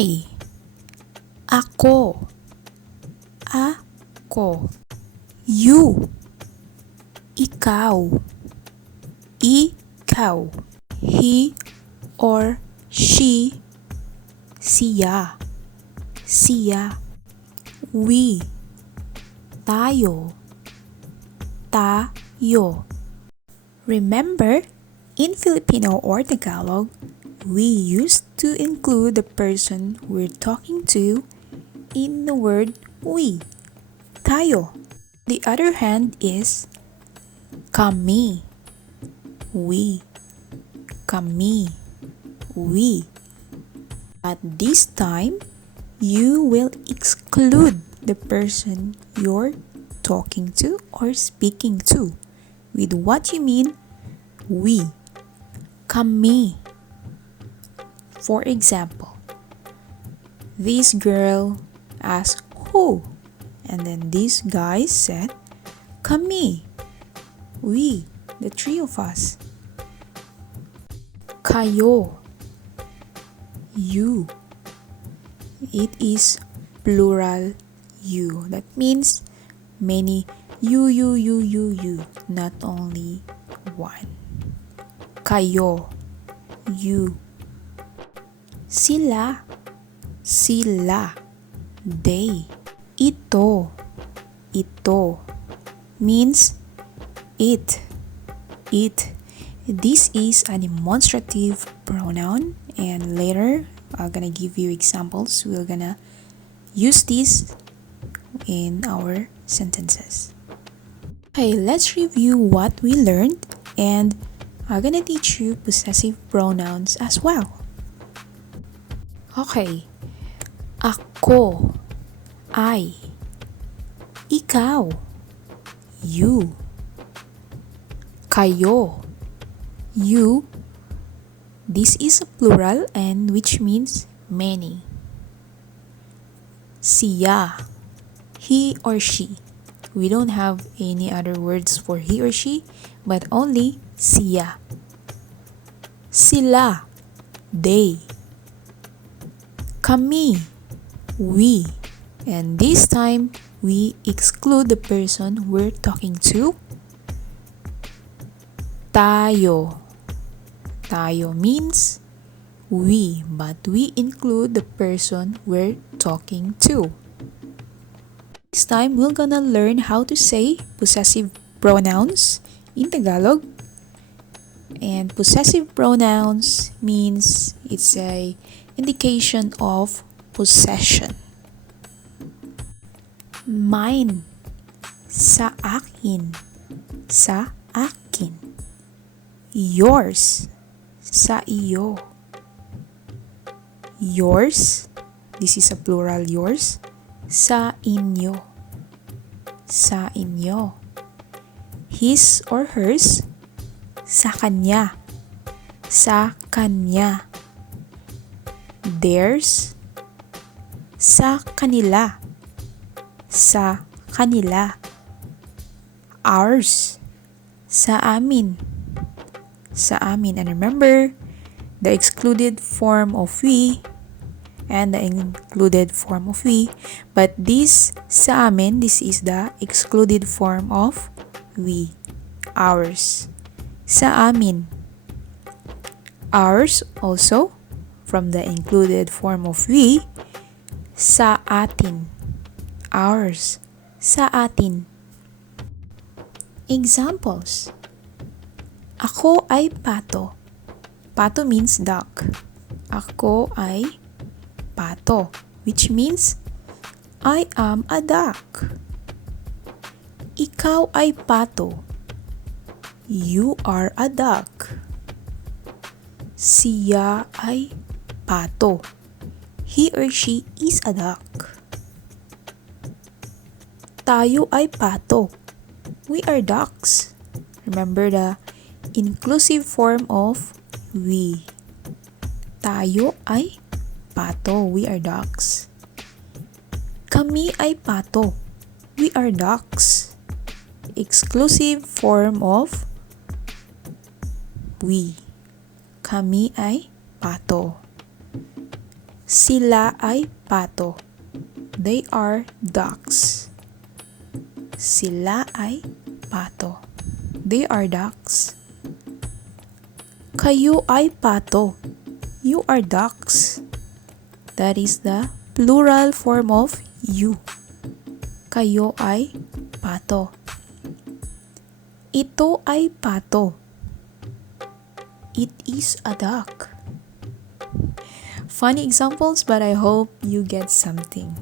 I. Ako. Ako. You. Ikaw. Ikaw. He or she. Siya. Siya. We. Tayo. Tayo. Remember, in Filipino or Tagalog, we used to include the person we're talking to in the word we. Tayo. The other hand is kami. We. Kami. We. But this time, you will exclude the person you're talking to or speaking to. With what you mean, we. Kami. For example, this girl asked who? And then this guy said, kami. We, the three of us. Kayo. You. It is plural you. That means many you, not only one. Kayo. You. Sila. Sila. They. Ito. Ito. Means it. It. This is a demonstrative pronoun, and later I'm gonna give you examples. We're gonna use this in our sentences. Okay, let's review what we learned, and I'm gonna teach you possessive pronouns as well. Okay. Ako. I. Ikaw. You. Kayo. You. This is a plural and which means many. Siya. He or she. We don't have any other words for he or she, but only siya. Sila. They. Kami. We. And this time, we exclude the person we're talking to. Tayo. Tayo means we, but we include the person we're talking to. This time, we're gonna learn how to say possessive pronouns in Tagalog. And possessive pronouns means it's a indication of possession. Mine. Sa akin. Sa akin. Yours. Sa iyo. Yours. This is a plural yours. Sa inyo. Sa inyo. His or hers. Sa kanya. Sa kanya. Theirs. Sa kanila. Sa kanila. Ours. Sa amin. Sa amin. And remember, the excluded form of we and the included form of we. But this sa amin, this is the excluded form of we. Ours. Sa amin. Ours also, from the included form of we. Sa atin. Ours. Sa atin. Examples. Ako ay pato. Pato means duck. Ako ay pato, which means I am a duck. Ikaw ay pato. You are a duck. Siya ay pato. He or she is a duck. Tayo ay pato. We are ducks. Remember the inclusive form of we. Tayo ay pato. We are ducks. Kami ay pato. We are ducks. Exclusive form of we. Kami ay pato. Sila ay pato. They are ducks. Sila ay pato. They are ducks. Kayo ay pato. You are ducks. That is the plural form of you. Kayo ay pato. Ito ay pato. It is a duck. Funny examples, but I hope you get something.